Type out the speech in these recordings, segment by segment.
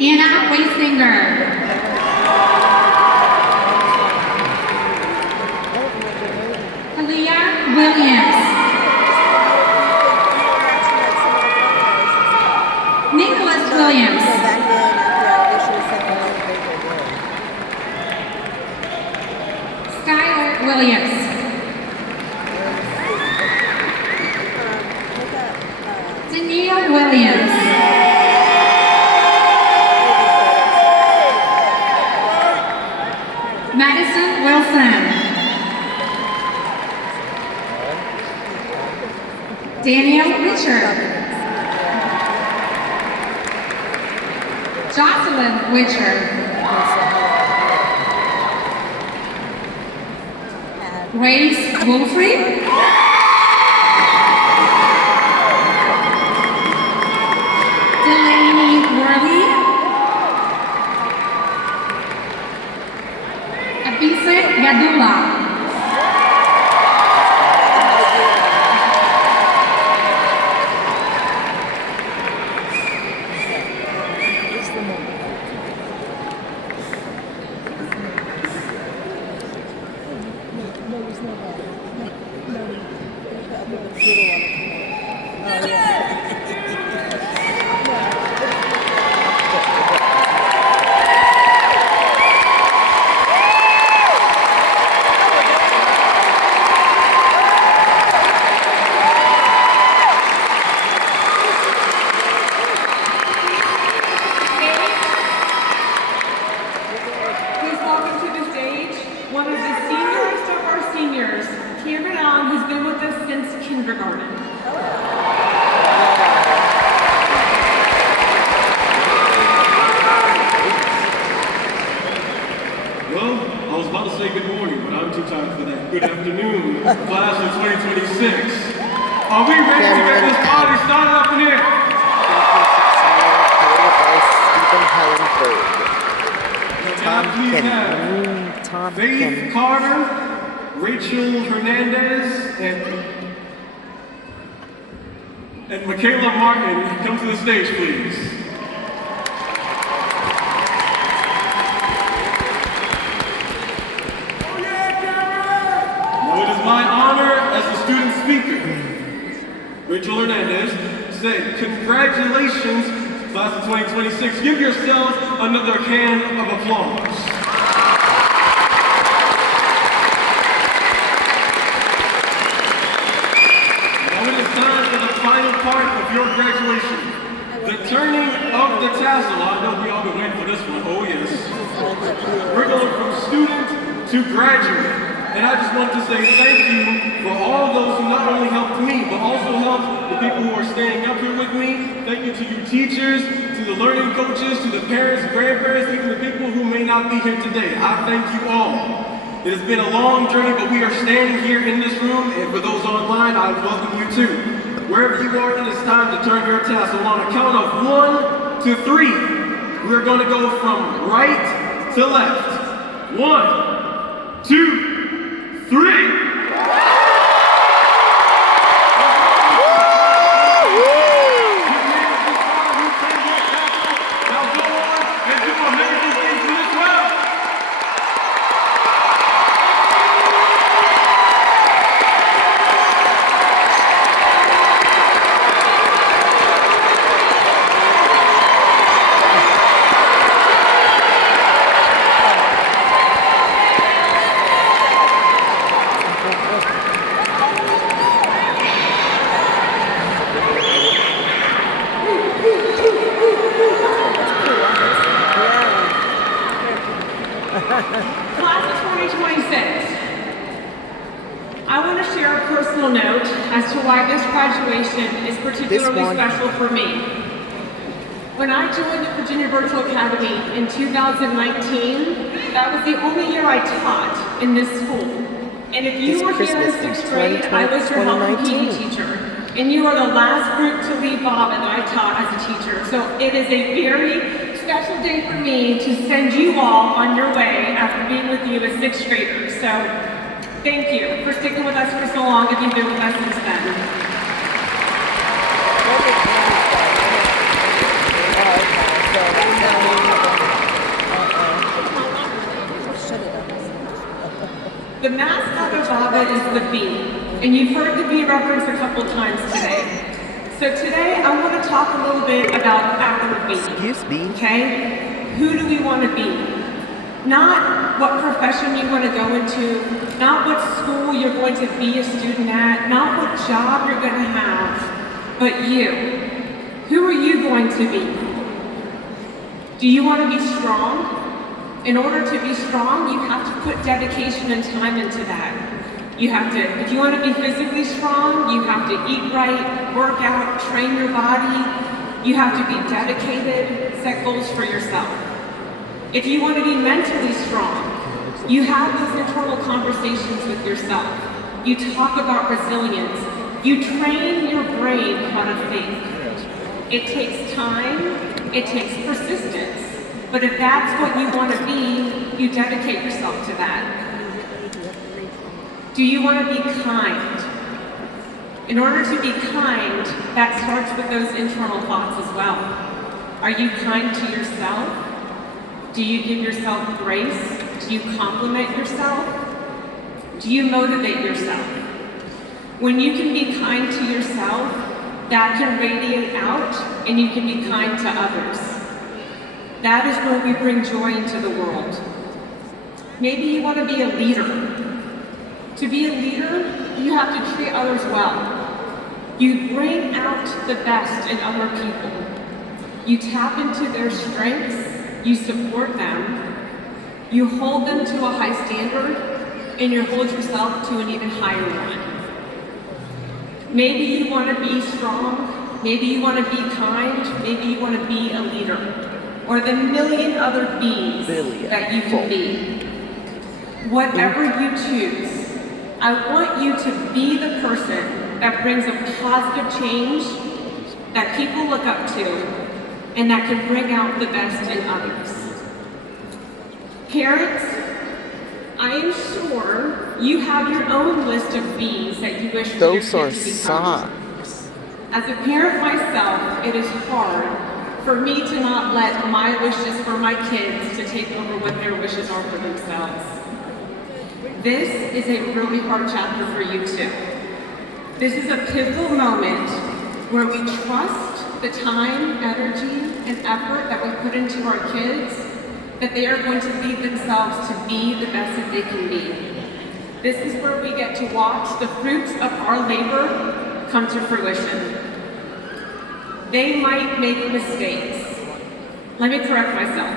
Anna Wasinger. Kayleigh Williams. Nicholas Williams. Skylar Williams. Danielle Williams. Madison Wilson. Danielle Witcher. Jocelyn Witcher. Grace Wolfrey. Delaney Worley. Abise Yadula. Has been with us since kindergarten. Well, I was about to say good morning, but I'm too tired for that. Good afternoon, class of 2026. Are we ready to get this party started up in here? Tom Faith Carter, Rachel Hernandez, and Michaela Martin, come to the stage, please. Now it is my honor as the student speaker, Rachel Hernandez, to say congratulations, class of 2026. Give yourselves another hand of applause. Part of your graduation, the turning of the tassel. I know we all been waiting for this one. Oh yes. We're going from student to graduate. And I just want to say thank you for all those who not only helped me, but also helped the people who are staying up here with me. Thank you to you teachers, to the learning coaches, to the parents, grandparents, even the people who may not be here today. I thank you all. It has been a long journey, but we are standing here in this room, and for those online, I welcome you too. Wherever you are, it is time to turn your tassel. On a count of 1 to 3, we're going to go from right to left. 1, 2, 3. Class of 2026. I want to share a personal note as to why this graduation is particularly special for me. When I joined the Virginia Virtual Academy in 2019, that was the only year I taught in this school. And if you were here in 6th grade, I was your health and PE teacher. And you are the last group to leave Bob that I taught as a teacher. So it is a very special day for me to send you all on your way after being with you as 6th graders. So thank you for sticking with us for so long if you've been with us since then. The mascot of BABA is the bee, and you've heard the bee reference a couple times today. So today I want to talk a little bit about our bee. Excuse me. Okay? Who do we want to be? Not what profession you want to go into, not what school you're going to be a student at, not what job you're going to have, but you. Who are you going to be? Do you want to be strong? In order to be strong, you have to put dedication and time into that. You have to, if you want to be physically strong, you have to eat right, work out, train your body. You have to be dedicated, set goals for yourself. If you want to be mentally strong, you have those internal conversations with yourself. You talk about resilience. You train your brain how to think. It takes time, it takes persistence. But if that's what you want to be, you dedicate yourself to that. Do you want to be kind? In order to be kind, that starts with those internal thoughts as well. Are you kind to yourself? Do you give yourself grace? Do you compliment yourself? Do you motivate yourself? When you can be kind to yourself, that can radiate out and you can be kind to others. That is where we bring joy into the world. Maybe you want to be a leader. To be a leader, you have to treat others well. You bring out the best in other people. You tap into their strengths, you support them, you hold them to a high standard, and you hold yourself to an even higher one. Maybe you want to be strong, maybe you want to be kind, maybe you want to be a leader. Or the million other bees that you can be. Whatever you choose, I want you to be the person that brings a positive change that people look up to and that can bring out the best in others. Parents, I am sure you have your own list of bees that you wish for your kids to become. Those are socks. As a parent myself, it is hard for me to not let my wishes for my kids to take over what their wishes are for themselves. This is a really hard chapter for you too. This is a pivotal moment where we trust the time, energy, and effort that we put into our kids, that they are going to lead themselves to be the best that they can be. This is where we get to watch the fruits of our labor come to fruition. They might make mistakes. Let me correct myself.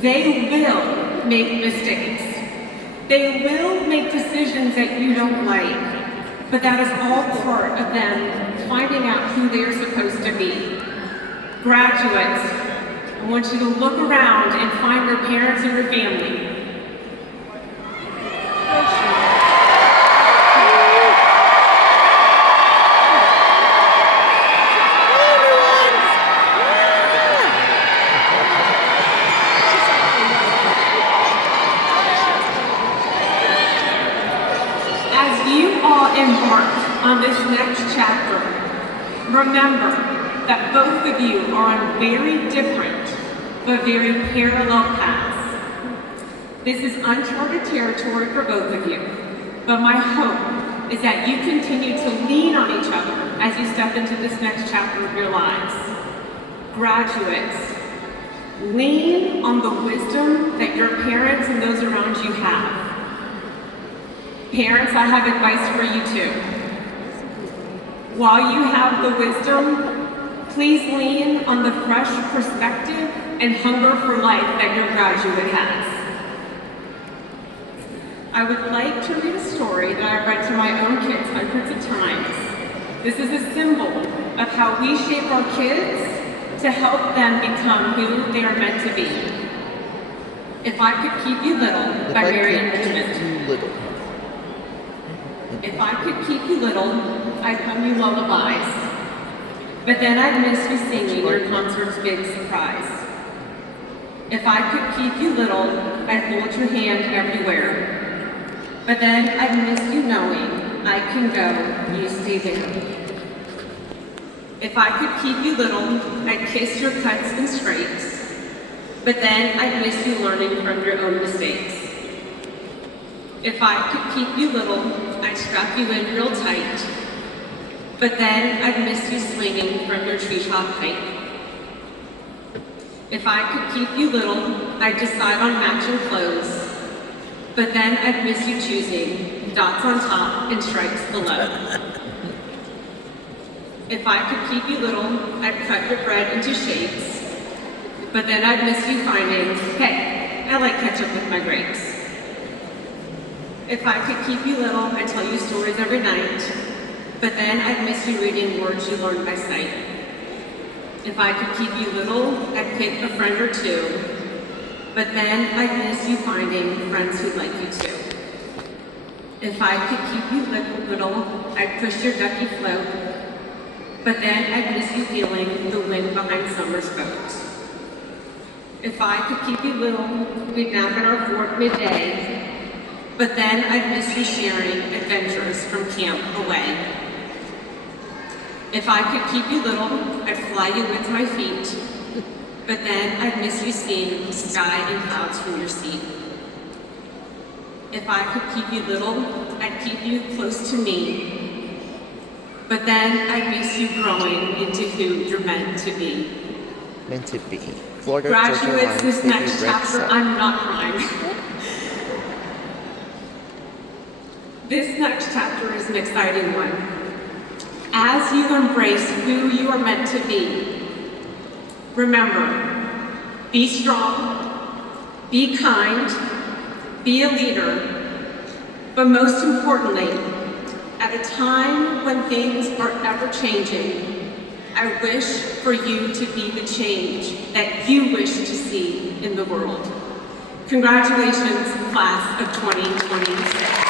They will make mistakes. They will make decisions that you don't like, but that is all part of them finding out who they are supposed to be. Graduates, I want you to look around and find your parents and your family. Embark on this next chapter. Remember that both of you are on very different but very parallel paths. This is uncharted territory for both of you, but my hope is that you continue to lean on each other as you step into this next chapter of your lives. Graduates, lean on the wisdom that your parents and those around you have. Parents, I have advice for you too. While you have the wisdom, please lean on the fresh perspective and hunger for life that your graduate has. I would like to read a story that I read to my own kids hundreds of times. This is a symbol of how we shape our kids to help them become who they are meant to be. If I Could Keep You Little by Marian Richmond. If I could keep you little, I'd hum you lullabies. But then I'd miss you singing your concert's big surprise. If I could keep you little, I'd hold your hand everywhere. But then I'd miss you knowing I can go, you stay there. If I could keep you little, I'd kiss your cuts and scrapes. But then I'd miss you learning from your own mistakes. If I could keep you little, I'd strap you in real tight. But then I'd miss you swinging from your treetop height. If I could keep you little, I'd decide on matching clothes. But then I'd miss you choosing dots on top and stripes below. If I could keep you little, I'd cut your bread into shapes. But then I'd miss you finding, hey, I like ketchup with my grapes. If I could keep you little, I'd tell you stories every night. But then I'd miss you reading words you learned by sight. If I could keep you little, I'd pick a friend or two. But then I'd miss you finding friends who'd like you too. If I could keep you little, I'd push your ducky float. But then I'd miss you feeling the wind behind summer's boat. If I could keep you little, we'd nap in our fort midday. But then I'd miss you sharing adventures from camp away. If I could keep you little, I'd fly you with my feet. But then I'd miss you seeing sky and clouds from your seat. If I could keep you little, I'd keep you close to me. But then I'd miss you growing into who you're meant to be. Meant to be. Florida, Graduates, this next chapter, Sun. I'm not crying. This next chapter is an exciting one. As you embrace who you are meant to be, remember, be strong, be kind, be a leader, but most importantly, at a time when things are ever changing, I wish for you to be the change that you wish to see in the world. Congratulations, class of 2026.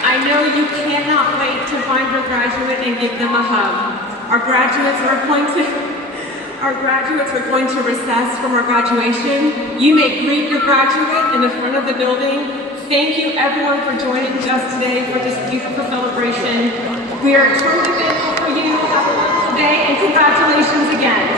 I know you cannot wait to find your graduate and give them a hug. Our graduates are going to recess from our graduation. You may greet your graduate in the front of the building. Thank you everyone for joining us today for this beautiful celebration. We are truly thankful for you. Have a wonderful day and congratulations again.